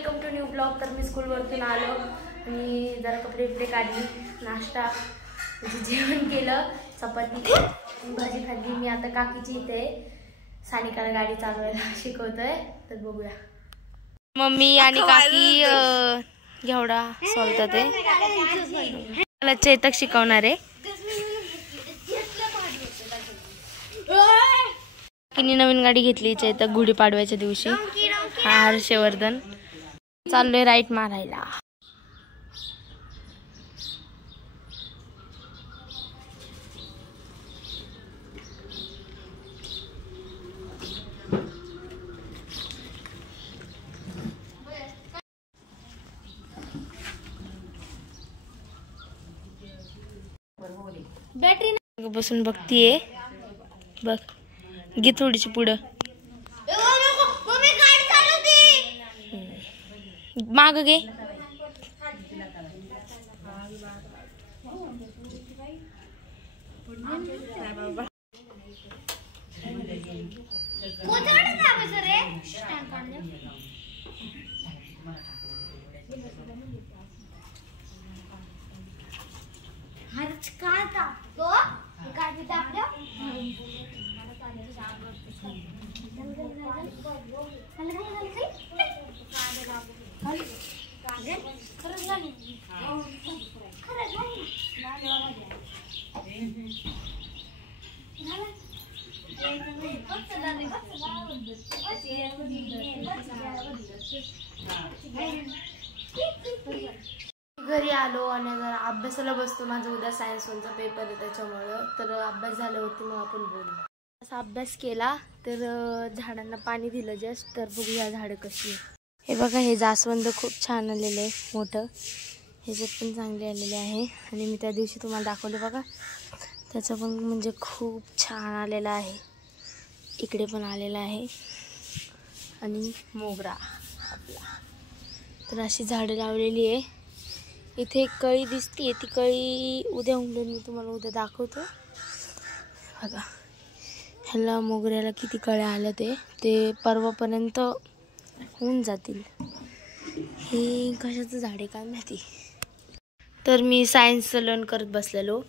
Welcome to new blog. तर मी स्कूलवरतून आलो आणि जरा कपडे बिपडे काढली, नाश्ता म्हणजे जेवण केलं, चपाती भाजी खाल्ली। मी आता काकीची इथे सानिकाला गाडी चालवायला शिकवतोय, तर बघूया। मम्मी आणि काकी घेवडा सोलतात आहे, मला चेतक शिकवणार आहे। काकीने नवीन गाडी घेतली चेतक गुढीपाडव्याच्या दिवशी। हा हर्षवर्धन चाललोय राईट मारायला। बॅटरी बसून बघतीये, बघ घे थोडीशी पुढं, माग घे। घरी आलो आणि जरा अभ्यासाला बसतो। माझा उद्या सायन्स वनचा पेपर आहे, त्याच्यामुळं तर अभ्यास झाल्यावरती मग आपण बोलू। असा अभ्यास केला तर झाडांना पाणी दिलं जस्ट, तर बघूया झाडं कशी आहे। हे बघा, हे जास्वंद खूप छान आलेलं आहे, मोठं ह्याच्यात पण चांगले आलेले आहे। आणि मी त्या दिवशी तुम्हाला दाखवले बघा, त्याचं पण म्हणजे खूप छान आलेला आहे, इकडे पण आलेला आहे। आणि मोगरा आपला, तर अशी झाडं लावलेली आहे। इथे एक कळी दिसतीये, ती कळी उद्या उमलून मी तुम्हाला उद्या दाखवतो। बघा ह्याला मोगऱ्याला किती कळ्या आल्या, ते परवापर्यंत होऊन जातील। हे कशाचं झाड आहे काय माहिती। तर मी सायन्सचं लर्न करत बसलेलो,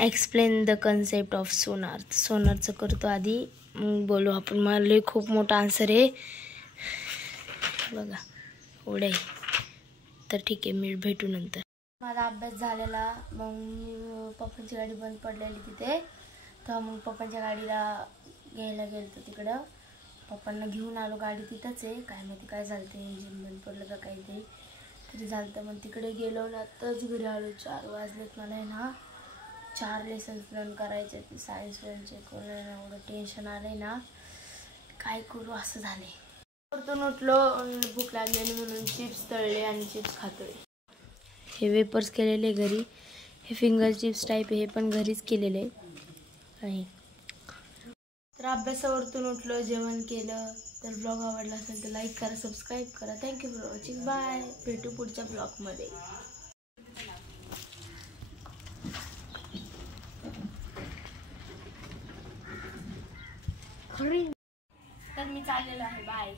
एक्सप्लेन द कन्सेप्ट ऑफ सोनार। सोनारचं करतो आधी, मग बोलू आपण। मला खूप मोठा आन्सर आहे बघा, एवढे। तर ठीक आहे, मी भेटू नंतर। माझा अभ्यास झालेला, मग पप्पांची गाडी बंद पडलेली तिथे, तर मग पप्पांच्या गाडीला घ्यायला गेलो तिकडं। पप्पांना घेऊन आलो, गाडी तिथंच आहे। काय माहिती काय झालं, ते इंजिन बंद पडलं का काहीतरी तरी झालं, तर मग तिकडे गेलो ना, आत्ताच घरी आलो। 4 वाजलेत। मला आहे ना 4 लेसन्स लर्न करायचे, ते सायन्स वनचे कोणाला एवढं टेन्शन आलंय ना, काय करू असं झाले। वरतून उठलो, भूक लागलेली म्हणून चिप्स तळले आणि चिप्स खातोय। हे वेपर्स केलेले घरी, हे फिंगर चिप्स टाईप आहे, हे पण घरीच केलेले आहे। तर अभ्यासावरतून उठलो, जेवण केलं। तर ब्लॉग आवडला असेल तर लाईक करा, सबस्क्राईब करा। Thank you for watching, bye. भेटू पुढच्या ब्लॉगमध्ये। तर मी चाललेलो आहे, बाय।